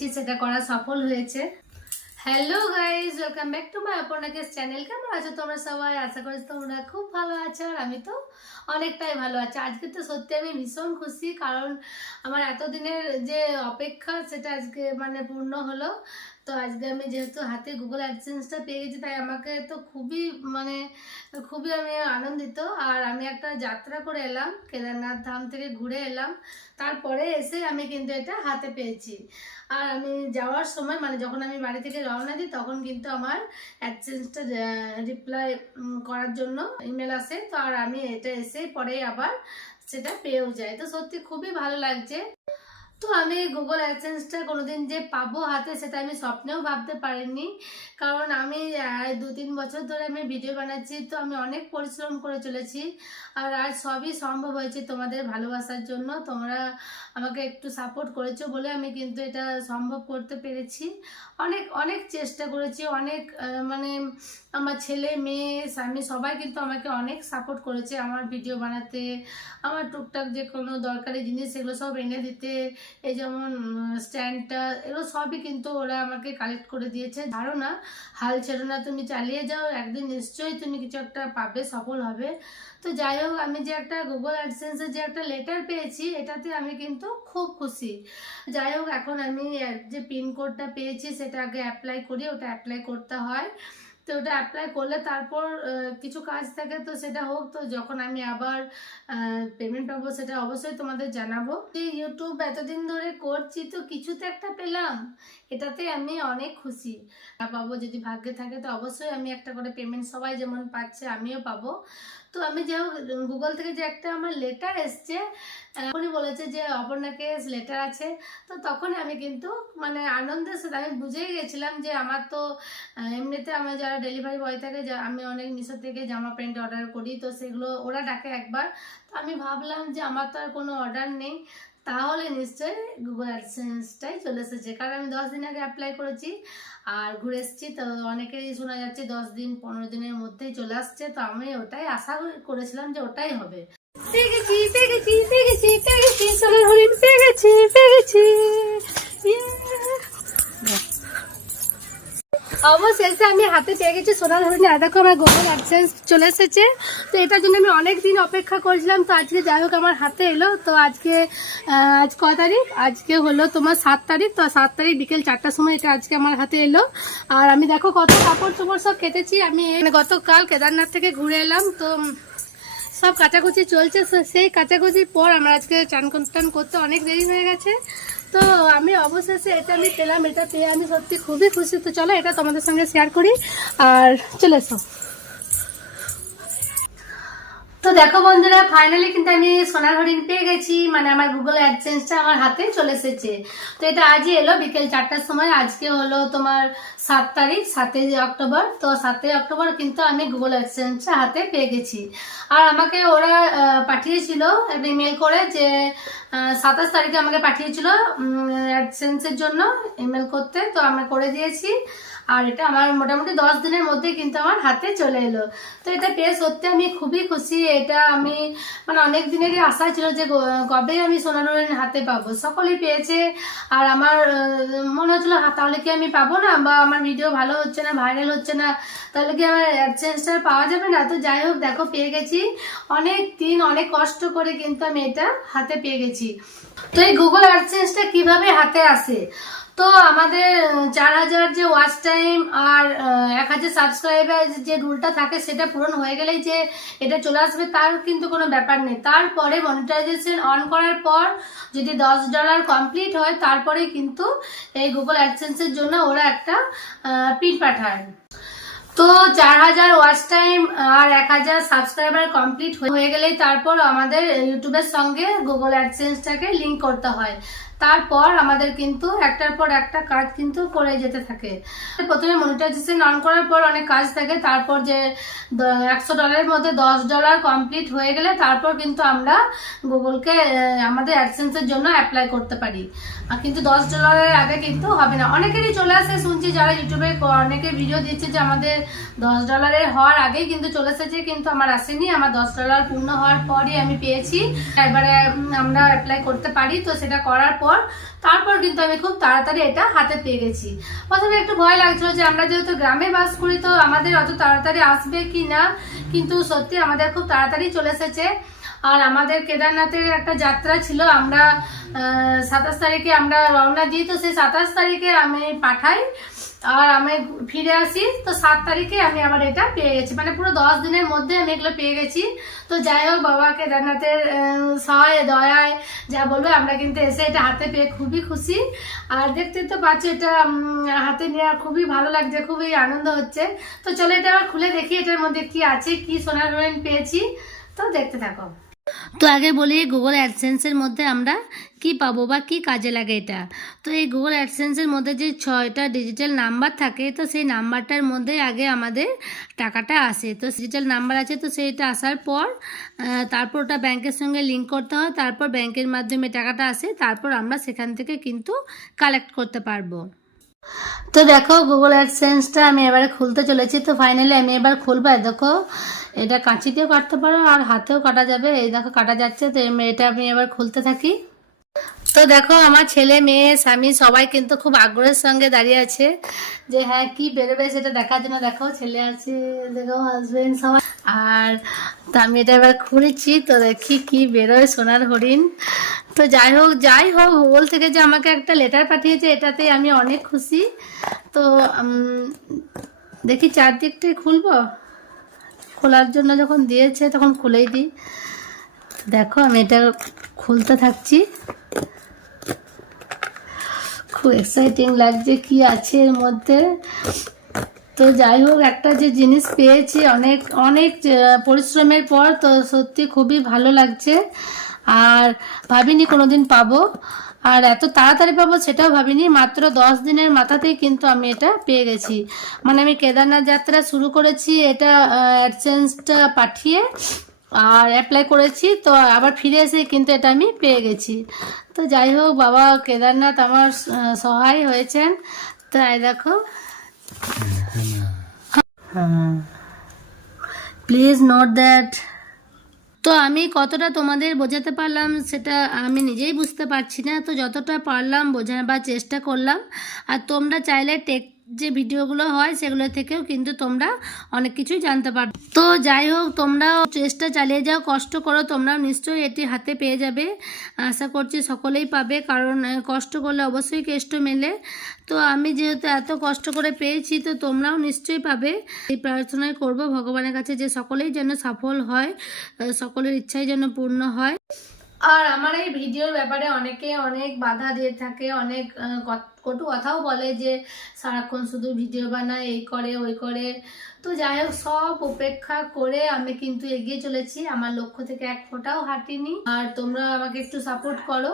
গেছি সেটা করা সফল হয়েছে। Hello guys welcome back to my আপনাকে চ্যানেল কেমন আছো তোমরা সবাই? আশা করি তোমরা খুব ভালো আছো আর আমি তো অনেকটাই ভালো আছি। আজকে তো সত্যি আমি ভীষণ খুশি কারণ আমার এতদিনের যে অপেক্ষা, সেটা আজকে মানে পূর্ণ হলো। তো আজকে আমি যেহেতু হাতে গুগল অ্যাডসেন্সটা পেয়ে গেছি, তাই আমাকে তো খুবই মানে খুবই আমি আনন্দিত। আর আমি একটা যাত্রা করে এলাম, কেদারনাথ ধাম থেকে ঘুরে এলাম। তারপরে এসে আমি কিন্তু এটা হাতে পেয়েছি। আর আমি যাওয়ার সময় মানে যখন আমি বাড়ি থেকে রওনা দিই, তখন কিন্তু আমার অ্যাডসেন্সটা রিপ্লাই করার জন্য ইমেল আসে। তো আর আমি এটা এসে পরে আবার সেটা পেয়েও যাই। তো সত্যি খুবই ভালো লাগছে। তো আমি গুগল অ্যাডসেন্সটা কোনোদিন যে পাবো হাতে সেটা আমি স্বপ্নেও ভাবতে পারিনি। কারণ আমি দু তিন বছর ধরে আমি ভিডিও বানাচ্ছি, তো আমি অনেক পরিশ্রম করে চলেছি। আর আজ সবই সম্ভব হয়েছে তোমাদের ভালোবাসার জন্য। তোমরা আমাকে একটু সাপোর্ট করেছ বলে আমি কিন্তু এটা সম্ভব করতে পেরেছি। অনেক অনেক চেষ্টা করেছি, অনেক মানে আমার ছেলে, মেয়ে, স্বামী সবাই কিন্তু আমাকে অনেক সাপোর্ট করেছে আমার ভিডিও বানাতে। আমার টুকটাক যে কোনো দরকারি জিনিস সেগুলো সব এনে দিতে। এই যেমন স্ট্যান্ডটা, এগুলো সবই কিন্তু ওরা আমাকে কালেক্ট করে দিয়েছে। ধারণা, হাল ছেড়ো না, তুমি চালিয়ে যাও, একদিন নিশ্চয়ই তুমি কিছু একটা পাবে, সফল হবে। তো যাই হোক, আমি যে একটা গুগল অ্যাডসেন্সের যে একটা লেটার পেয়েছি, এটাতে আমি কিন্তু খুব খুশি। যাই হোক, এখন আমি যে পিনকোডটা পেয়েছি সেটা আগে অ্যাপ্লাই করি, ওটা অ্যাপ্লাই করতে হয়। তো ওটা অ্যাপ্লাই করলে তারপর কিছু কাজ থাকে, তো সেটা হোক, তো যখন আমি আবার পেমেন্ট পাবো সেটা অবশ্যই তোমাদের জানাব। যে ইউটিউব এতদিন ধরে করছি, তো কিছুতে একটা পেলাম, এটাতে আমি অনেক খুশি। পাবো যদি ভাগ্যে থাকে, তো অবশ্যই আমি একটা করে পেমেন্ট সবাই যেমন পাচ্ছে, আমিও পাবো। তো আমি যে গুগল থেকে যে একটা আমার লেটার এসছে এখনই বলেছে যে অপর্ণাকে লেটার আছে। তো তখন আমি কিন্তু মানে আনন্দের সাথে আমি বুঝেই গেছিলাম যে আমার তো এমনিতে আমার যারা ডেলিভারি বয় থাকে আমি অনেক মিশো থেকে জামা প্যান্ট অর্ডার করি, তো সেগুলো ওরা ডাকে একবার। তো আমি ভাবলাম যে আমার তো আর কোনো অর্ডার নেই। তাহলে নিশ্চয়ই গুগল অ্যাডসেন্সটাই চলে এসেছে। কারণ আমি দশ দিন আগে অ্যাপ্লাই করেছি আর ঘুরে এসেছি, তো অনেকেই শোনা যাচ্ছে দশ দিন, পনেরো দিনের মধ্যেই চলে আসছে। তো আমি ওটাই আশা করেছিলাম যে ওটাই হবে। পেগেছি পেগেছি পেগেছি পেগেছি পেয়ে গেছি সোনার হরিণ পেয়ে গেছি পেয়ে গেছি Yeah! অবশেষে আমি হাতে পেয়ে গেছি সোনার দেখো আমার চলে এসেছে। তো এটার জন্য আমি অনেক দিন অপেক্ষা তো আজকে যাই হোক আমার হাতে এলো। তো আজকে আজ ক তারিখ? আজকে হলো তোমার সাত তারিখ। তো সাত তারিখ বিকেল সময় আজকে আমার হাতে এলো। আর আমি দেখো কত কাপড় চোপড় সব কেটেছি। আমি এই- গতকাল কেদারনাথ থেকে ঘুরে এলাম, তো সব কাচাকুচি চলছে। সেই কাচাকুচির পর আমরা আজকে চান করতে অনেক দেরি হয়ে গেছে। তো আমি অবশেষে এটা আমি পেলাম, এটা পেয়ে আমি সত্যি খুবই খুশি। তো চলো এটা তোমাদের সঙ্গে শেয়ার করি আর চলে এসো। তো দেখো বন্ধুরা ফাইনালি কিন্তু আমি সোনার হরিণ পেয়ে গেছি। মানে আমার গুগল অ্যাডসেন্সটা আমার হাতে চলে এসেছে। তো এটা আজই এলো, বিকেল চারটার সময়। আজকে হলো তোমার সাত তারিখ, সাতই অক্টোবর। তো সাতই অক্টোবর কিন্তু আমি গুগল অ্যাডসেন্সটা হাতে পেয়ে গেছি। আর আমাকে ওরা পাঠিয়েছিল একটা ইমেল করে যে সাতাশ তারিখে আমাকে পাঠিয়েছিল অ্যাডসেন্সের জন্য ইমেল করতে, তো আমি করে দিয়েছি। আর এটা আমার মোটামুটি দশ দিনের মধ্যে কিন্তু আমার হাতে চলে এলো। তো এটা পেয়ে সত্যি আমি খুবই খুশি, এটা আমি মানে অনেক দিনেরই আশা ছিল যে কবে আমি সোনার হরিণ হাতে পাবো। সকলেই পেয়েছে, আর আমার মনে হচ্ছিল তাহলে কি আমি পাবো না? বা আমার ভিডিও ভালো হচ্ছে না ভাইরাল হচ্ছে না? তাহলে কি আমার অ্যাডসেন্সটা পাওয়া যাবে না? তো যাই হোক, দেখো, পেয়ে গেছি। অনেক দিন, অনেক কষ্ট করে কিন্তু আমি এটা হাতে পেয়ে গেছি। তো এই গুগল অ্যাডসেন্সটা কীভাবে হাতে আসে? তো আমাদের, চার হাজার যে ওয়াচ টাইম আর এক হাজার সাবস্ক্রাইবার যে রুলটা থাকে, সেটা পূরণ হয়ে গেলেই যে এটা চলে আসবে, তার কিন্তু কোনো ব্যাপার নেই। তারপরে মনিটাইজেশন অন করার পর যদি দশ ডলার কমপ্লিট হয় তারপরে কিন্তু এই গুগল অ্যাডসেন্সের জন্য ওরা একটা পিন পাঠায়। তো চার হাজার ওয়াচ টাইম আর এক হাজার সাবস্ক্রাইবার কমপ্লিট হয়ে গেলেই তারপর আমাদের ইউটিউবের সঙ্গে গুগল অ্যাডসেন্সটাকে লিঙ্ক করতে হয়। তারপর আমাদের কিন্তু একটার পর একটা কাজ কিন্তু করে যেতে থাকে। প্রথমে মনিটাইজেশন অন করার পর অনেক কাজ থাকে, তারপর যে একশো ডলারের মধ্যে দশ ডলার কমপ্লিট হয়ে গেলে তারপর কিন্তু আমরা গুগলকে আমাদের অ্যাডসেন্সের জন্য অ্যাপ্লাই করতে পারি। কিন্তু দশ ডলারের আগে কিন্তু হবে না। অনেকেরই চলে আসে, শুনছি যারা ইউটিউবে অনেকে ভিডিও দিচ্ছে যে আমাদের দশ ডলারের হওয়ার আগেই কিন্তু চলে এসেছে, কিন্তু আমার আসেনি। আমার দশ ডলার পূর্ণ হওয়ার পরই আমি পেয়েছি। এবারে আমরা অ্যাপ্লাই করতে পারি। তো সেটা করার পর পর তারপর কিন্তু আমি খুব তাড়াতাড়ি এটা হাতে পেয়ে গেছি। প্রথমে একটু ভয় লাগছিল যে আমরা যেহেতু গ্রামে বাস করি, তো আমাদের অত তাড়াতাড়ি আসবে কি না? কিন্তু সত্যি আমাদের খুব তাড়াতাড়ি চলে এসেছে। আর আমাদের কেদারনাথের একটা যাত্রা ছিল, আমরা সাতাশ তারিখে আমরা রওনা দিই, তো সেই সাতাশ তারিখে আমি পাঠাই। আর আমি ফিরে আসি তো সাত তারিখে আমি আবার এটা পেয়ে গেছি। মানে পুরো দশ দিনের মধ্যে আমি এগুলো পেয়ে গেছি। তো যাই হোক বাবা কেদারনাথের আহ, সহায় দয়ায় যা বলবে আমরা কিন্তু এসে এটা হাতে পেয়ে খুবই খুশি। আর দেখতে তো পাচ্ছি এটা হাতে নেওয়া খুবই ভালো লাগছে খুবই আনন্দ হচ্ছে। তো চলো এটা আবার খুলে দেখি এটার মধ্যে কি আছে কি সোনার রঙিন পেয়েছি। তো দেখতে থাকো। তো আগে বলি গুগল অ্যাডসেন্সের মধ্যে আমরা কি পাবো বা কি কাজে লাগে এটা। তো এই গুগল অ্যাডসেন্সের মধ্যে যে ছয়টা ডিজিটাল নাম্বার থাকে, তো সেই নাম্বারটার মধ্যে আগে আমাদের টাকাটা আসে। তো ডিজিটাল নাম্বার আছে, তো সেইটা আসার পর তারপর ওটা ব্যাংকের সঙ্গে লিঙ্ক করতে হয়। তারপর ব্যাংকের মাধ্যমে টাকাটা আসে। তারপর আমরা সেখান থেকে কিন্তু কালেক্ট করতে পারব। তো দেখো গুগল অ্যাডসেন্সটা আমি এবারে খুলতে চলেছি, তো ফাইনালি আমি এবার খুলবো। দেখো, এটা কাঁচি দিয়েও কাটতে পারো আর হাতেও কাটা যাবে। এই দেখো, কাটা যাচ্ছে, তো এটা আমি এবার খুলতে থাকি। তো দেখো, আমার ছেলে, মেয়ে, স্বামী সবাই কিন্তু খুব আগ্রহের সঙ্গে দাঁড়িয়ে আছে যে হ্যাঁ কি বেরোবে সেটা দেখার জন্য। দেখো, ছেলে আছে, দেখো হাজবেন্ড সবাই। আর তো আমি এটা এবার খুলেছি, তো দেখি কি বেরোয় সোনার হরিণ। তো যাই হোক যাই হোক গুগল থেকে যে আমাকে একটা লেটার পাঠিয়েছে এটাতে আমি অনেক খুশি। তো দেখি চারদিকটাই খুলবো? খোলার জন্য যখন দিয়েছে, তখন খুলেই দিই। দেখো, আমি এটা খুলতে থাকছি। খুব এক্সাইটিং লাগছে কি আছে এর মধ্যে। তো যাই হোক, একটা যে জিনিস পেয়েছি, অনেক অনেক পরিশ্রমের পর, তো সত্যি খুবই ভালো লাগছে। আর ভাবিনি কোনোদিন পাবো। আর এত তাড়াতাড়ি পাবো সেটাও ভাবিনি মাত্র দশ দিনের মাথাতেই কিন্তু আমি এটা পেয়ে গেছি। মানে আমি কেদারনাথ যাত্রা শুরু করেছি এটা অ্যাডসেন্সটা পাঠিয়ে আর অ্যাপ্লাই করেছি তো আবার ফিরে এসে কিন্তু এটা আমি পেয়ে গেছি। তো যাই হোক বাবা কেদারনাথ আমার সহায় হয়েছেন। তাই দেখো। প্লিজ নোট দ্যাট তো আমি কতটা তোমাদের বোঝাতে পারলাম সেটা আমি নিজেই বুঝতে পারছি না। তো যতটা পারলাম বোঝানোর চেষ্টা করলাম। আর তোমরা চাইলে টেক যে ভিডিওগুলো হয় সেগুলো থেকেও কিন্তু তোমরা অনেক কিছুই জানতে পারো তো যাই হোক, তোমরাও চেষ্টা চালিয়ে যাও, কষ্ট করো, তোমরাও নিশ্চয়ই এটি হাতে পেয়ে যাবে। আশা করছি সকলেই পাবে, কারণ কষ্ট করলে অবশ্যই কেষ্ট মেলে। তো আমি যেহেতু এত কষ্ট করে পেয়েছি, তো তোমরাও নিশ্চয়ই পাবে। এই প্রার্থনাই করব ভগবানের কাছে যে সকলেই যেন সফল হয় সকলের ইচ্ছাই যেন পূর্ণ হয়। আর আমার এই ভিডিওর ব্যাপারে অনেকে অনেক বাধা দিয়ে থাকে, অনেক কটু কথাও বলে যে, সারাক্ষণ শুধু ভিডিও বানায়, এই করে, ওই করে। তো যাই হোক, সব উপেক্ষা করে আমি কিন্তু এগিয়ে চলেছি। আমার লক্ষ্য থেকে এক ফোঁটাও হাঁটিনি। আর তোমরা আমাকে একটু সাপোর্ট করো।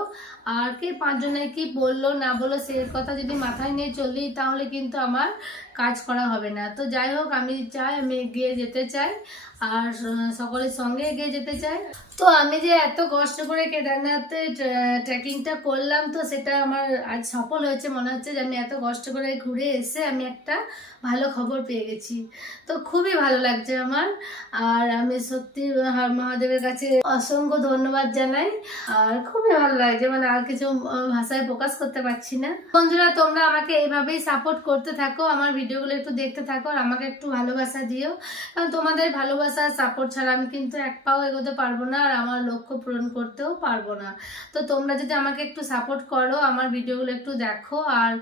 আর কে পাঁচজনে কি বলল, না বলল, সে কথা যদি মাথায় নিয়ে চলি, তাহলে কিন্তু আমার কাজ করা হবে না। তো যাই হোক, আমি চাই, আমি এগিয়ে যেতে চাই। আর সকলের সঙ্গে এগিয়ে যেতে চাই। তো আমি যে এত কষ্ট করে কেদারনাথে ট্রেকিংটা করলাম, তো সেটা আমার আজ সফল হয়েছে। মনে হচ্ছে যে আমি এত কষ্ট করে ঘুরে এসে আমি একটা ভালো খবর পেয়ে গেছি। তো খুবই ভালো লাগছে আমার। আর আমি সত্যি মহাদেবের কাছে অসংখ্য ধন্যবাদ জানাই। আর খুবই ভালো লাগছে মানে আর কিছু ভাষায় প্রকাশ করতে পারছি না। বন্ধুরা, তোমরা আমাকে এইভাবেই সাপোর্ট করতে থাকো, আমার ভিডিওগুলো একটু দেখতে থাকো আর আমাকে একটু ভালোবাসা দিও। কারণ তোমাদের ভালোবাসা সাপোর্ট ছাড়া আমি কিন্তু এক পাও এগোতে পারব না আর আমার লক্ষ্য পূরণ করতেও পারব না। তো তোমরা যদি আমাকে একটু সাপোর্ট করো, আমার ভিডিওগুলো একটু দেখো আর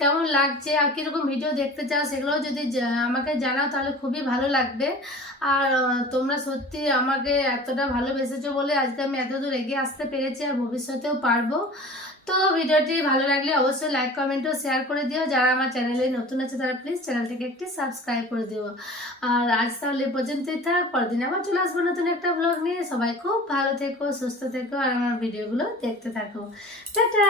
কেমন লাগছে আর কীরকম ভিডিও দেখতে চাও সেগুলোও যদি আমাকে জানাও তাহলে খুবই ভালো লাগবে। আর তোমরা সত্যি আমাকে এতটা ভালোবেসেছো বলে আজকে আমি এত দূর এগিয়ে আসতে পেরেছি আর ভবিষ্যতেও পারব। তো ভিডিওটি ভালো লাগলে অবশ্যই লাইক কমেন্ট ও শেয়ার করে দিও। যারা আমার চ্যানেলে নতুন আছে তারা প্লিজ চ্যানেলটিকে একটি সাবস্ক্রাইব করে দিও। আর আজ তাহলে পর্যন্তই থাক, পরদিন আবার চলে আসব নতুন একটা ব্লগ নিয়ে। সবাই খুব ভালো থেকো, সুস্থ থেকো আর আমার ভিডিওগুলো দেখতে থাকো। টাটা!